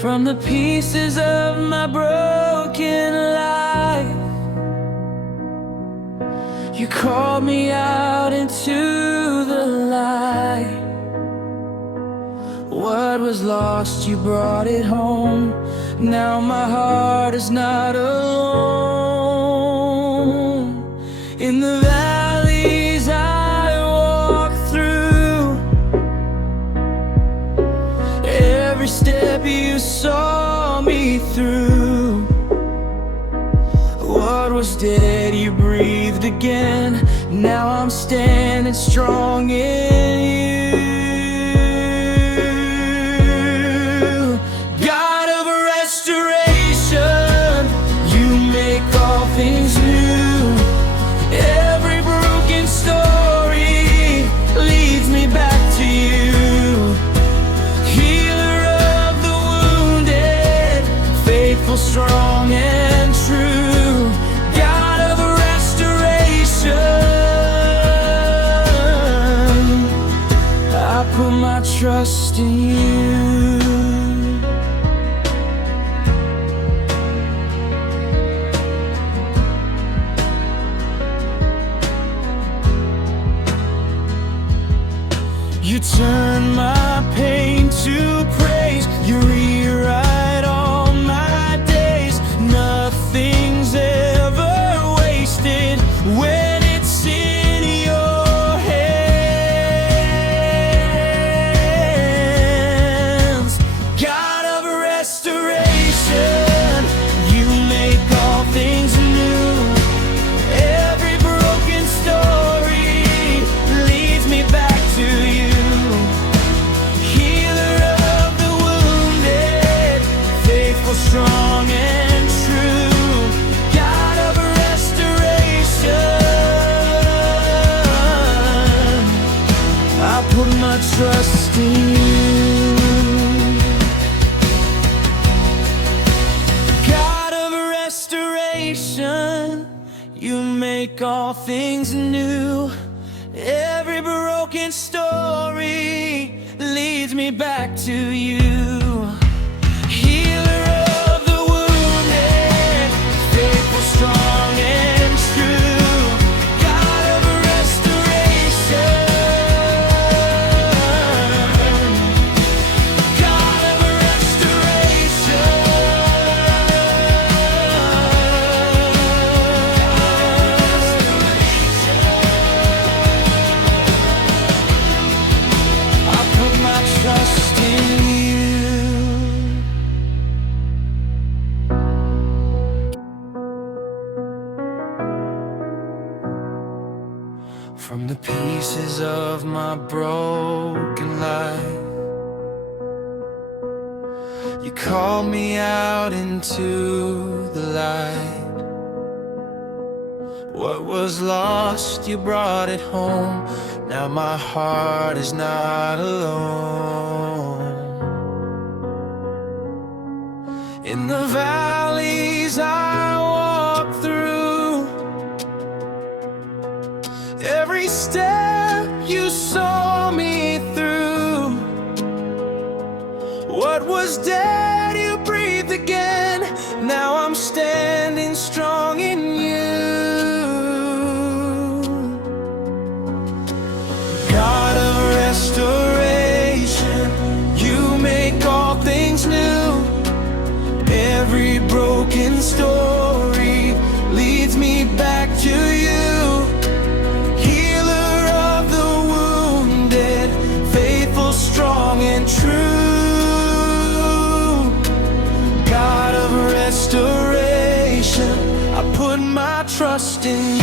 From the pieces of my broken life, you called me out into the light. What was lost, you brought it home. Now my heart is not alone. In the valleys I walk through, every step you saw me through. What was dead, you breathed again. Now I'm standing strong in you. God of restoration, you make all things new. Every broken story leads me back to you. Healer of the wounded, faithful, strong, and true. God of restoration, I put my trust in you. You turn my pain to praise. You rewrite all my days. Nothing's ever wasted when it's in your hands. God of restoration, you make all things new. Every broken story leads me back to you. Strong and true, God of restoration, I put my trust in you. God of restoration, you make all things new. Every broken story leads me back to you. Strong and true, God of restoration, God of restoration, I put my trust in you. From the pieces of my broken life, you called me out into the light. What was lost, you brought it home. Now my heart is not alone. In the valleys I walk through, every step you saw me through. What was dead, you breathed again. Now I'm standing strong in you. God of restoration, you make all things new. Every broken story leads me back to you. Strong and true, God of restoration, I put my trust in you.